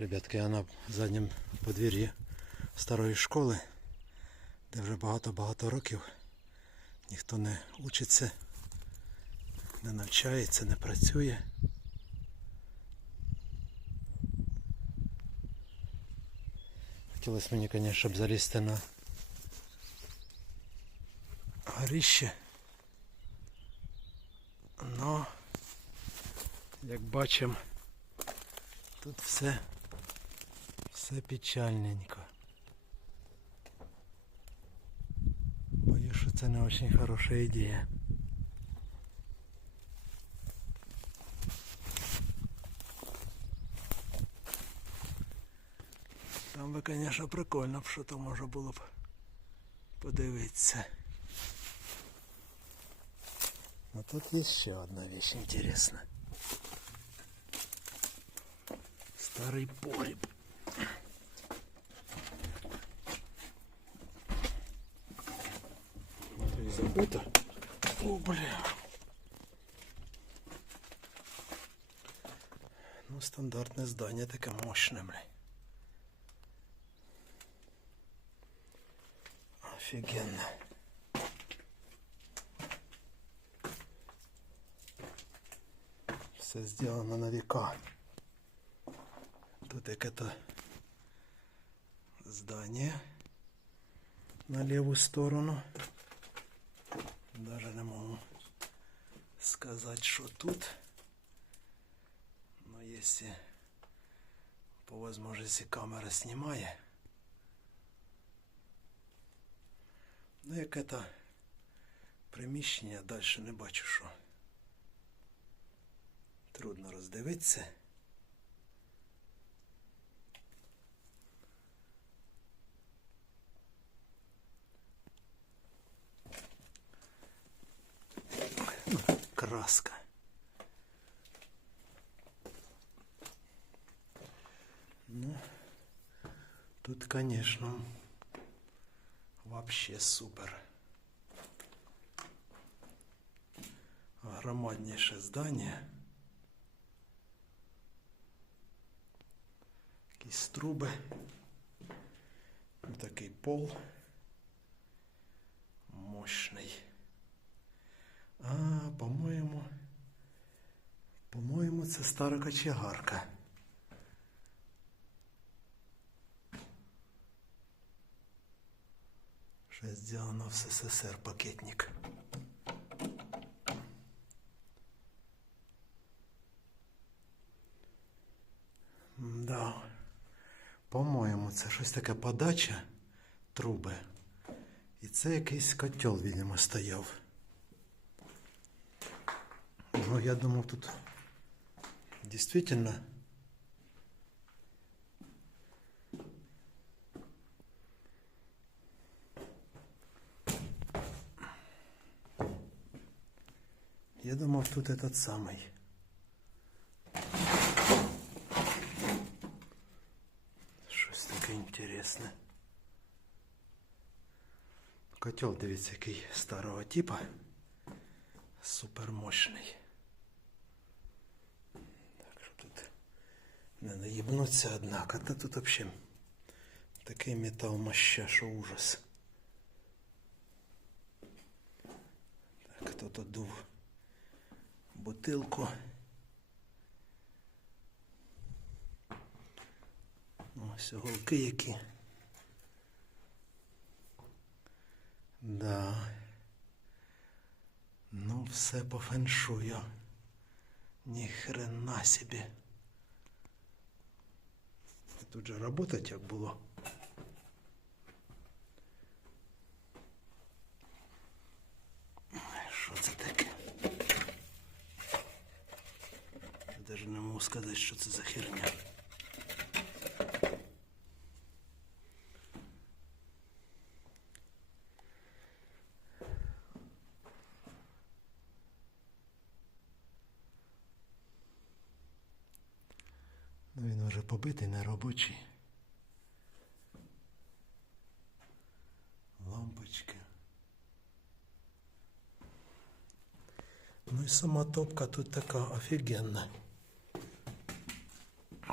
Ребятки, я на заднім подвір'ї старої школи, де вже багато-багато років ніхто не учиться, не навчається, не працює. Хотілося мені, звісно, щоб залізти на горіще. Но, як бачимо, тут все, все печальненько. Боюсь, що це не дуже хороша ідея. Там би, звісно, прикольно б, що то можна було б подивитися. А тут еще одна вещь интересная. Старый погреб. Это и забыто. О, бля. Ну, стандартное здание таке мощне, бля. Офигенно. Все сделано на века. Тут яке-то здание на левую сторону. Даже не могу сказать, что тут. Но если по возможности камера снимает, ну яке-то приміщення далі не бачу, що. Трудно роздивитися. Краска. Ну, тут, конечно, вообще супер. Громадніше здання. Якісь труби. Такий пол. Мощний. Це стара кочегарка. Ще зроблено в СССР пакетник. Да. По-моєму, це щось таке подача труби. І це якийсь котел, видимо, стояв. Ну, я думав, тут дійсно Я думав, тут этот самий. Щось таке інтересне. Котел, дивіться, який старого типа. Супермощний. Не наїбнуться, однако. Та тут взагалі такий метал моща, що ужас. Так, хто тут дув бутилку. Ось голки які. Да. Ну, все по феншую. Ні хрена собі. Тут же работать як було. Що це таке? Я даже не можу сказати, що це за херня. Ну, він вже побитий, не робочий. Лампочки. Ну і сама топка тут така офігенна.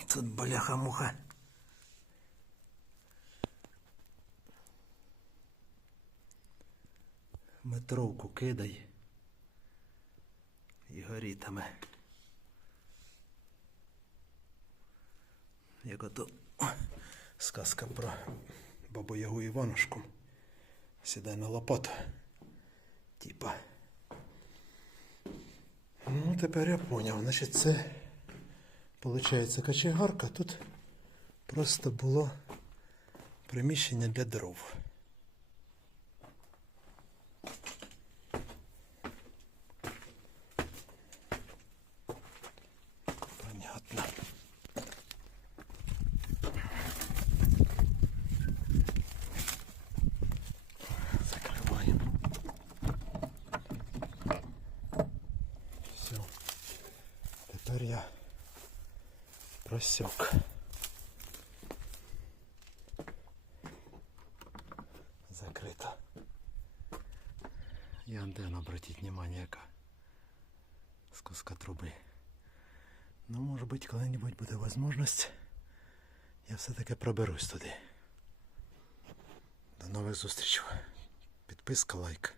Тут бляха-муха. Метровку кидай. І горітиме. Як ото сказка про бабу Ягу Іванушку. Сідай на лопату. Типа. Ну, тепер я поняв. Значить, це, виходить, качегарка. Тут просто було приміщення для дров. Понятно. Закриваємо. Все. Тепер я просек. Закрито. І антенна, обратіть внимание, яка з куска труби. Ну, може бути, коли-небудь буде можливість, я все-таки проберусь туди. До нових зустрічей. Підписка, лайк.